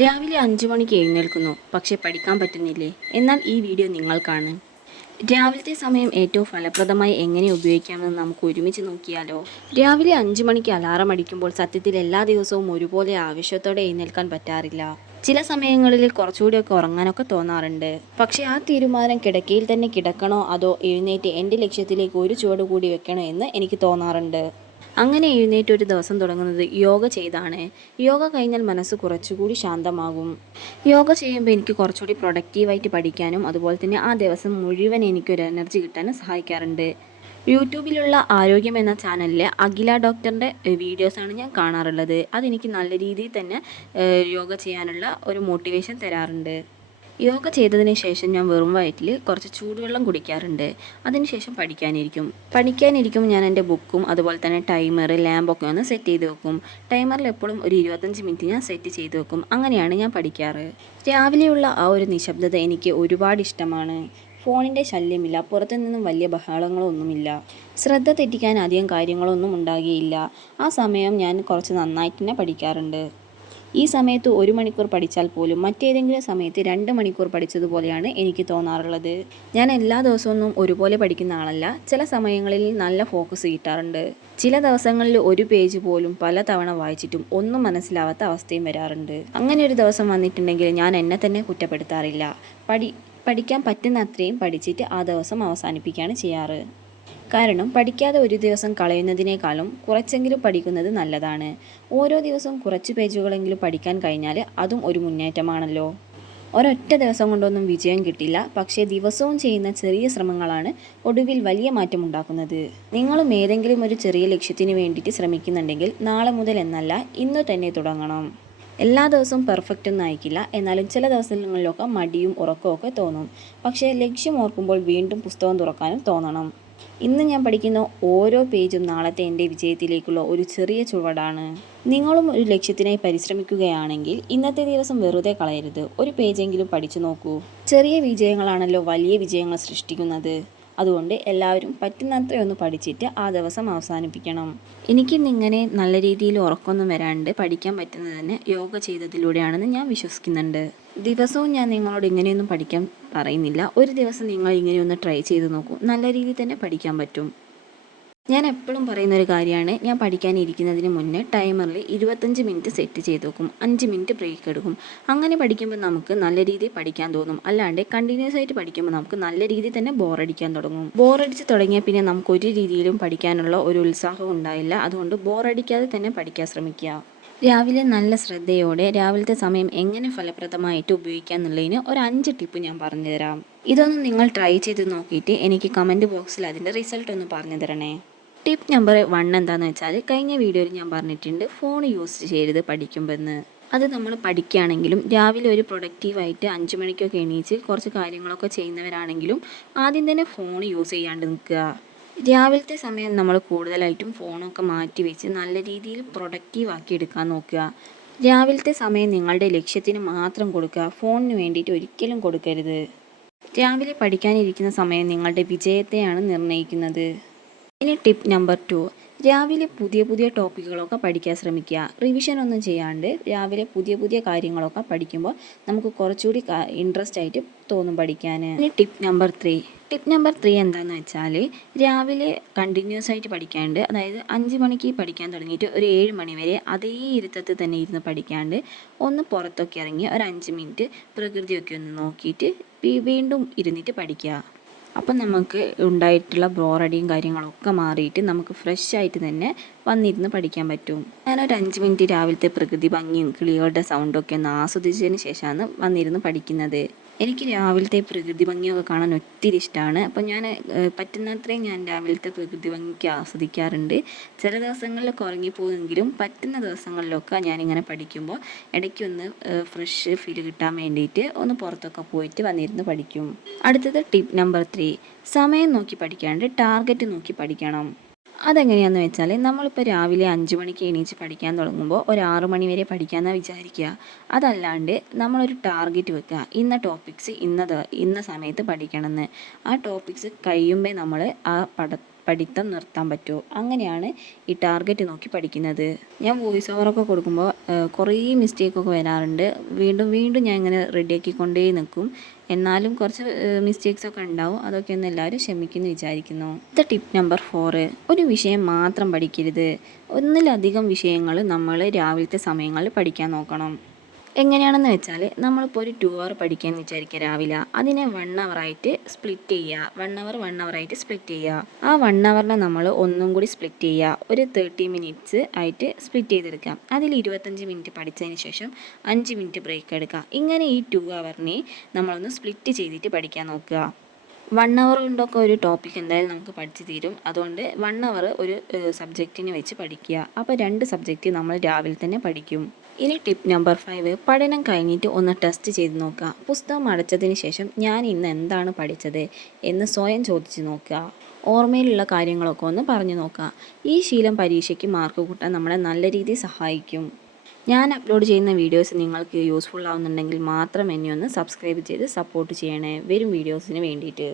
രാവിലെ 5 മണിക്ക് എഴുന്നേൽക്കുന്നു, പക്ഷേ പഠിക്കാൻ പറ്റുന്നില്ലേ? എന്നാൽ ഈ വീഡിയോ നിങ്ങൾക്കാണ്. രാവിലത്തെ സമയം ഏറ്റവും ഫലപ്രദമായി എങ്ങനെ ഉപയോഗിക്കാമെന്ന് നമുക്ക് ഒരുമിച്ച് നോക്കിയാലോ? രാവിലെ 5 മണിക്ക് അലാറം അടിക്കുമ്പോൾ സത്യത്തിൽ എല്ലാ ദിവസവും ഒരുപോലെ ആവശ്യത്തോടെ എഴുന്നേൽക്കാൻ പറ്റാറില്ല. ചില സമയങ്ങളിൽ കുറച്ചുകൂടിയൊക്കെ ഉറങ്ങാനൊക്കെ തോന്നാറുണ്ട്. പക്ഷേ ആ തീരുമാനം കിടക്കയിൽ തന്നെ കിടക്കണോ അതോ എഴുന്നേറ്റ് എൻ്റെ ലക്ഷ്യത്തിലേക്ക് ഒരു ചുവട് കൂടി വെക്കണോ എന്ന് എനിക്ക് തോന്നാറുണ്ട്. അങ്ങനെ എഴുന്നേറ്റ് ഒരു ദിവസം തുടങ്ങുന്നത് യോഗ ചെയ്താണ്. യോഗ കഴിഞ്ഞാൽ മനസ്സ് കുറച്ചുകൂടി ശാന്തമാകും. യോഗ ചെയ്യുമ്പോൾ എനിക്ക് കുറച്ചുകൂടി പ്രൊഡക്റ്റീവായിട്ട് പഠിക്കാനും അതുപോലെ തന്നെ ആ ദിവസം മുഴുവൻ എനിക്കൊരു എനർജി കിട്ടാനും സഹായിക്കാറുണ്ട്. യൂട്യൂബിലുള്ള ആരോഗ്യം എന്ന ചാനലിലെ അഖില ഡോക്ടറിൻ്റെ വീഡിയോസാണ് ഞാൻ കാണാറുള്ളത്. അതെനിക്ക് നല്ല രീതിയിൽ തന്നെ യോഗ ചെയ്യാനുള്ള ഒരു മോട്ടിവേഷൻ തരാറുണ്ട്. യോഗ ചെയ്തതിന് ശേഷം ഞാൻ വെറും വയറ്റിൽ കുറച്ച് ചൂടുവെള്ളം കുടിക്കാറുണ്ട്. അതിനുശേഷം പഠിക്കാനിരിക്കും ഞാൻ എൻ്റെ ബുക്കും അതുപോലെ തന്നെ ടൈമർ ലാമ്പൊക്കെ ഒന്ന് സെറ്റ് ചെയ്ത് വെക്കും. ടൈമറിൽ എപ്പോഴും ഒരു 25 മിനിറ്റ് ഞാൻ സെറ്റ് ചെയ്ത് വെക്കും. അങ്ങനെയാണ് ഞാൻ പഠിക്കാറ്. രാവിലെയുള്ള ആ ഒരു നിശബ്ദത എനിക്ക് ഒരുപാട് ഇഷ്ടമാണ്. ഫോണിൻ്റെ ശല്യമില്ല, പുറത്തു നിന്നും വലിയ ബഹളങ്ങളൊന്നുമില്ല, ശ്രദ്ധ തെറ്റിക്കാൻ അധികം കാര്യങ്ങളൊന്നും ഉണ്ടാകുകയില്ല. ആ സമയം ഞാൻ കുറച്ച് നന്നായിട്ട് തന്നെ പഠിക്കാറുണ്ട്. ഈ സമയത്ത് 1 മണിക്കൂർ പഠിച്ചാൽ പോലും മറ്റേതെങ്കിലും സമയത്ത് 2 മണിക്കൂർ പഠിച്ചതുപോലെയാണ് എനിക്ക് തോന്നാറുള്ളത്. ഞാൻ എല്ലാ ദിവസമൊന്നും ഒരുപോലെ പഠിക്കുന്ന ആളല്ല. ചില സമയങ്ങളിൽ നല്ല ഫോക്കസ് കിട്ടാറുണ്ട്. ചില ദിവസങ്ങളിൽ ഒരു പേജ് പോലും പല തവണ വായിച്ചിട്ടും ഒന്നും മനസ്സിലാവാത്ത അവസ്ഥയും വരാറുണ്ട്. അങ്ങനെ ഒരു ദിവസം വന്നിട്ടുണ്ടെങ്കിൽ ഞാൻ എന്നെ തന്നെ കുറ്റപ്പെടുത്താറില്ല. പഠിക്കാൻ പറ്റുന്ന അത്രയും പഠിച്ചിട്ട് ആ ദിവസം അവസാനിപ്പിക്കുകയാണ് ചെയ്യാറ്. കാരണം പഠിക്കാതെ ഒരു ദിവസം കളയുന്നതിനേക്കാളും കുറച്ചെങ്കിലും പഠിക്കുന്നത് നല്ലതാണ്. ഓരോ ദിവസവും കുറച്ച് പേജുകളെങ്കിലും പഠിക്കാൻ കഴിഞ്ഞാൽ അതും ഒരു മുന്നേറ്റമാണല്ലോ. ഒരൊറ്റ ദിവസം കൊണ്ടൊന്നും വിജയം കിട്ടില്ല, പക്ഷേ ദിവസവും ചെയ്യുന്ന ചെറിയ ശ്രമങ്ങളാണ് ഒടുവിൽ വലിയ മാറ്റമുണ്ടാക്കുന്നത്. നിങ്ങളും ഏതെങ്കിലും ഒരു ചെറിയ ലക്ഷ്യത്തിന് വേണ്ടിയിട്ട് ശ്രമിക്കുന്നുണ്ടെങ്കിൽ നാളെ മുതൽ എന്നല്ല, ഇന്ന് തന്നെ തുടങ്ങണം. എല്ലാ ദിവസവും പെർഫെക്റ്റ് ഒന്നും ആയിരിക്കില്ല, എന്നാലും ചില ദിവസങ്ങളിലൊക്കെ മടിയും ഉറക്കമൊക്കെ തോന്നും. പക്ഷേ ലക്ഷ്യം ഓർക്കുമ്പോൾ വീണ്ടും പുസ്തകം തുറക്കാനും തോന്നണം. ഇന്ന് ഞാൻ പഠിക്കുന്ന ഓരോ പേജും നാളത്തെ എൻ്റെ വിജയത്തിലേക്കുള്ള ഒരു ചെറിയ ചുവടാണ്. നിങ്ങളും ഒരു ലക്ഷ്യത്തിനായി പരിശ്രമിക്കുകയാണെങ്കിൽ ഇന്നത്തെ ദിവസം വെറുതെ കളയരുത്. ഒരു പേജെങ്കിലും പഠിച്ചു നോക്കൂ. ചെറിയ വിജയങ്ങളാണല്ലോ വലിയ വിജയങ്ങൾ സൃഷ്ടിക്കുന്നത്. അതുകൊണ്ട് എല്ലാവരും പറ്റുന്നത്രയൊന്ന് പഠിച്ചിട്ട് ആ ദിവസം അവസാനിപ്പിക്കണം. എനിക്കിന്നിങ്ങനെ നല്ല രീതിയിൽ ഉറക്കമൊന്നും വരാണ്ട് പഠിക്കാൻ പറ്റുന്നത് തന്നെ യോഗ ചെയ്തതിലൂടെയാണെന്ന് ഞാൻ വിശ്വസിക്കുന്നുണ്ട്. ദിവസവും ഞാൻ നിങ്ങളോട് ഇങ്ങനെയൊന്നും പഠിക്കാൻ പറയുന്നില്ല. ഒരു ദിവസം നിങ്ങൾ ഇങ്ങനെയൊന്ന് ട്രൈ ചെയ്ത് നോക്കൂ. നല്ല രീതിയിൽ തന്നെ പഠിക്കാൻ പറ്റും. ഞാൻ എപ്പോഴും പറയുന്നൊരു കാര്യമാണ്, ഞാൻ പഠിക്കാനിരിക്കുന്നതിന് മുന്നേ ടൈമറിൽ 25 മിനിറ്റ് സെറ്റ് ചെയ്ത് വെക്കും. 5 മിനിറ്റ് ബ്രേക്ക് എടുക്കും. അങ്ങനെ പഠിക്കുമ്പോൾ നമുക്ക് നല്ല രീതിയിൽ പഠിക്കാൻ തോന്നും. അല്ലാണ്ട് കണ്ടിന്യൂസ് ആയിട്ട് പഠിക്കുമ്പോൾ നമുക്ക് നല്ല രീതിയിൽ തന്നെ ബോറടിക്കാൻ തുടങ്ങും. ബോറടിച്ച് തുടങ്ങിയാൽ പിന്നെ നമുക്ക് ഒരു രീതിയിലും പഠിക്കാനുള്ള ഒരു ഉത്സാഹം ഉണ്ടായില്ല. അതുകൊണ്ട് ബോറടിക്കാതെ തന്നെ പഠിക്കാൻ ശ്രമിക്കുക. രാവിലെ നല്ല ശ്രദ്ധയോടെ രാവിലത്തെ സമയം എങ്ങനെ ഫലപ്രദമായിട്ട് ഉപയോഗിക്കാം എന്നുള്ളതിന് ഒരു 5 ടിപ്പ് ഞാൻ പറഞ്ഞു തരാം. ഇതൊന്നും നിങ്ങൾ ട്രൈ ചെയ്ത് നോക്കിയിട്ട് എനിക്ക് കമൻറ്റ് ബോക്സിൽ അതിൻ്റെ റിസൾട്ട് ഒന്ന് പറഞ്ഞു തരണേ. ടിപ്പ് നമ്പർ 1 എന്താണെന്ന് വെച്ചാൽ, കഴിഞ്ഞ വീഡിയോയിൽ ഞാൻ പറഞ്ഞിട്ടുണ്ട് ഫോൺ യൂസ് ചെയ്യരുത് പഠിക്കുമ്പോൾ എന്ന്. അത് നമ്മൾ പഠിക്കുകയാണെങ്കിലും രാവിലെ ഒരു പ്രൊഡക്റ്റീവായിട്ട് 5 മണിക്കൊക്കെ എണീച്ച് കുറച്ച് കാര്യങ്ങളൊക്കെ ചെയ്യുന്നവരാണെങ്കിലും ആദ്യം തന്നെ ഫോൺ യൂസ് ചെയ്യാണ്ട് നിൽക്കുക. രാവിലത്തെ സമയം നമ്മൾ കൂടുതലായിട്ടും ഫോണൊക്കെ മാറ്റി വെച്ച് നല്ല രീതിയിൽ പ്രൊഡക്റ്റീവാക്കി എടുക്കാൻ നോക്കുക. രാവിലത്തെ സമയം നിങ്ങളുടെ ലക്ഷ്യത്തിന് മാത്രം കൊടുക്കുക. ഫോണിന് വേണ്ടിയിട്ട് ഒരിക്കലും കൊടുക്കരുത്. രാവിലെ പഠിക്കാനിരിക്കുന്ന സമയം നിങ്ങളുടെ വിജയത്തെയാണ് നിർണ്ണയിക്കുന്നത്. ഇനി ടിപ്പ് നമ്പർ 2, രാവിലെ പുതിയ പുതിയ ടോപ്പിക്കുകളൊക്കെ പഠിക്കാൻ ശ്രമിക്കുക. റിവിഷൻ ഒന്നും ചെയ്യാണ്ട് രാവിലെ പുതിയ പുതിയ കാര്യങ്ങളൊക്കെ പഠിക്കുമ്പോൾ നമുക്ക് കുറച്ചുകൂടി ഇൻട്രസ്റ്റ് ആയിട്ട് തോന്നും പഠിക്കാൻ. ഇനി ടിപ്പ് നമ്പർ 3 എന്താണെന്ന് വെച്ചാൽ, രാവിലെ കണ്ടിന്യൂസ് ആയിട്ട് പഠിക്കാണ്ട്, അതായത് 5 മണിക്ക് പഠിക്കാൻ തുടങ്ങിയിട്ട് ഒരു 7 മണി വരെ അതേ ഇരുത്തത്തിൽ തന്നെ ഇരുന്ന് പഠിക്കാണ്ട് ഒന്ന് പുറത്തൊക്കെ ഇറങ്ങി ഒരു 5 മിനിറ്റ് പ്രകൃതിയൊക്കെ ഒന്ന് നോക്കിയിട്ട് വീണ്ടും ഇരുന്നിട്ട് പഠിക്കുക. അപ്പം നമുക്ക് ഉണ്ടായിട്ടുള്ള ബോറടിയും കാര്യങ്ങളൊക്കെ മാറിയിട്ട് നമുക്ക് ഫ്രഷ് ആയിട്ട് തന്നെ വന്നിരുന്ന് പഠിക്കാൻ പറ്റും. ഞാനൊരു 5 മിനിറ്റ് രാവിലത്തെ പ്രകൃതി ഭംഗിയും കിളികളുടെ സൗണ്ടൊക്കെ ഒന്ന് ആസ്വദിച്ചതിന് ശേഷമാണ് വന്നിരുന്ന് പഠിക്കുന്നത്. എനിക്ക് രാവിലത്തെ പ്രകൃതി ഭംഗിയൊക്കെ കാണാൻ ഒത്തിരി ഇഷ്ടമാണ്. അപ്പം ഞാൻ പറ്റുന്നത്രയും ഞാൻ രാവിലത്തെ പ്രകൃതി ഭംഗിക്ക് ആസ്വദിക്കാറുണ്ട്. ചില ദിവസങ്ങളിലൊക്കെ ഉറങ്ങിപ്പോകുമെങ്കിലും പറ്റുന്ന ദിവസങ്ങളിലൊക്കെ ഞാനിങ്ങനെ പഠിക്കുമ്പോൾ ഇടയ്ക്കൊന്ന് ഫ്രഷ് ഫീൽ കിട്ടാൻ വേണ്ടിയിട്ട് ഒന്ന് പുറത്തൊക്കെ പോയിട്ട് വന്നിരുന്ന് പഠിക്കും. അടുത്തത് ടിപ്പ് നമ്പർ 3, സമയം നോക്കി പഠിക്കാണ്ട് ടാർഗറ്റ് നോക്കി പഠിക്കണം. അതെങ്ങനെയാണെന്ന് വെച്ചാൽ, നമ്മളിപ്പോൾ രാവിലെ 5 മണിക്ക് എണീച്ച് പഠിക്കാൻ തുടങ്ങുമ്പോൾ ഒരു 6 മണി വരെ പഠിക്കാമെന്നാണ് വിചാരിക്കുക. അതല്ലാണ്ട് നമ്മളൊരു ടാർഗറ്റ് വെക്കുക, ഇന്ന ടോപ്പിക്സ് ഇന്ന സമയത്ത് പഠിക്കണമെന്ന്. ആ ടോപ്പിക്സ് കഴിയുമ്പോൾ നമ്മൾ ആ പഠിത്തം നിർത്താൻ പറ്റുമോ, അങ്ങനെയാണ് ഈ ടാർഗറ്റ് നോക്കി പഠിക്കുന്നത്. ഞാൻ വോയിസ് ഓവറൊക്കെ കൊടുക്കുമ്പോൾ കുറേ മിസ്റ്റേക്കൊക്കെ വരാറുണ്ട്. വീണ്ടും വീണ്ടും ഞാൻ ഇങ്ങനെ റെഡിയാക്കിക്കൊണ്ടേ നിൽക്കും. എന്നാലും കുറച്ച് മിസ്റ്റേക്സൊക്കെ ഉണ്ടാവും. അതൊക്കെ ഒന്ന് എല്ലാവരും ക്ഷമിക്കുമെന്ന് വിചാരിക്കുന്നു. ഇത് ടിപ്പ് നമ്പർ 4, ഒരു വിഷയം മാത്രം പഠിക്കരുത്. ഒന്നിലധികം വിഷയങ്ങൾ നമ്മൾ രാവിലത്തെ സമയങ്ങളിൽ പഠിക്കാൻ നോക്കണം. എങ്ങനെയാണെന്ന് വെച്ചാൽ നമ്മളിപ്പോൾ ഒരു 2 അവർ പഠിക്കാമെന്ന് വിചാരിക്കുക രാവിലെ. അതിനെ 1 അവറായിട്ട് സ്പ്ലിറ്റ് ചെയ്യുക. 1 അവറായിട്ട് സ്പ്ലിറ്റ് ചെയ്യുക. ആ 1 അവറിനെ നമ്മൾ ഒന്നും കൂടി സ്പ്ലിറ്റ് ചെയ്യുക. ഒരു 30 മിനിറ്റ്സ് ആയിട്ട് സ്പ്ലിറ്റ് ചെയ്തെടുക്കാം. അതിൽ 25 മിനിറ്റ് പഠിച്ചതിന് ശേഷം 5 മിനിറ്റ് ബ്രേക്ക് എടുക്കുക. ഇങ്ങനെ ഈ 2 അവറിനെ നമ്മളൊന്ന് സ്പ്ലിറ്റ് ചെയ്തിട്ട് പഠിക്കാൻ നോക്കുക. 1 അവർ കൊണ്ടൊക്കെ ഒരു ടോപ്പിക് എന്തായാലും നമുക്ക് പഠിച്ചു തീരും. അതുകൊണ്ട് 1 അവർ ഒരു സബ്ജക്റ്റിന് വെച്ച് പഠിക്കുക. അപ്പോൾ 2 സബ്ജക്റ്റ് നമ്മൾ രാവിലെ തന്നെ പഠിക്കും. ഇനി ടിപ്പ് നമ്പർ 5, പഠനം കഴിഞ്ഞിട്ട് ഒന്ന് ടെസ്റ്റ് ചെയ്ത് നോക്കുക. പുസ്തകം അടച്ചതിന് ശേഷം ഞാൻ ഇന്ന് എന്താണ് പഠിച്ചത് എന്ന് സ്വയം ചോദിച്ച് നോക്കുക. ഓർമ്മയിലുള്ള കാര്യങ്ങളൊക്കെ ഒന്ന് പറഞ്ഞു നോക്കുക. ഈ ശീലം പരീക്ഷയ്ക്ക് മാർക്ക് കൂട്ടാൻ നമ്മളെ നല്ല രീതിയിൽ സഹായിക്കും. ഞാൻ അപ്ലോഡ് ചെയ്യുന്ന വീഡിയോസ് നിങ്ങൾക്ക് യൂസ്ഫുൾ ആവുന്നുണ്ടെങ്കിൽ മാത്രം എന്നെ ഒന്ന് സബ്സ്ക്രൈബ് ചെയ്ത് സപ്പോർട്ട് ചെയ്യണേ, വരും വീഡിയോസിന് വേണ്ടിയിട്ട്.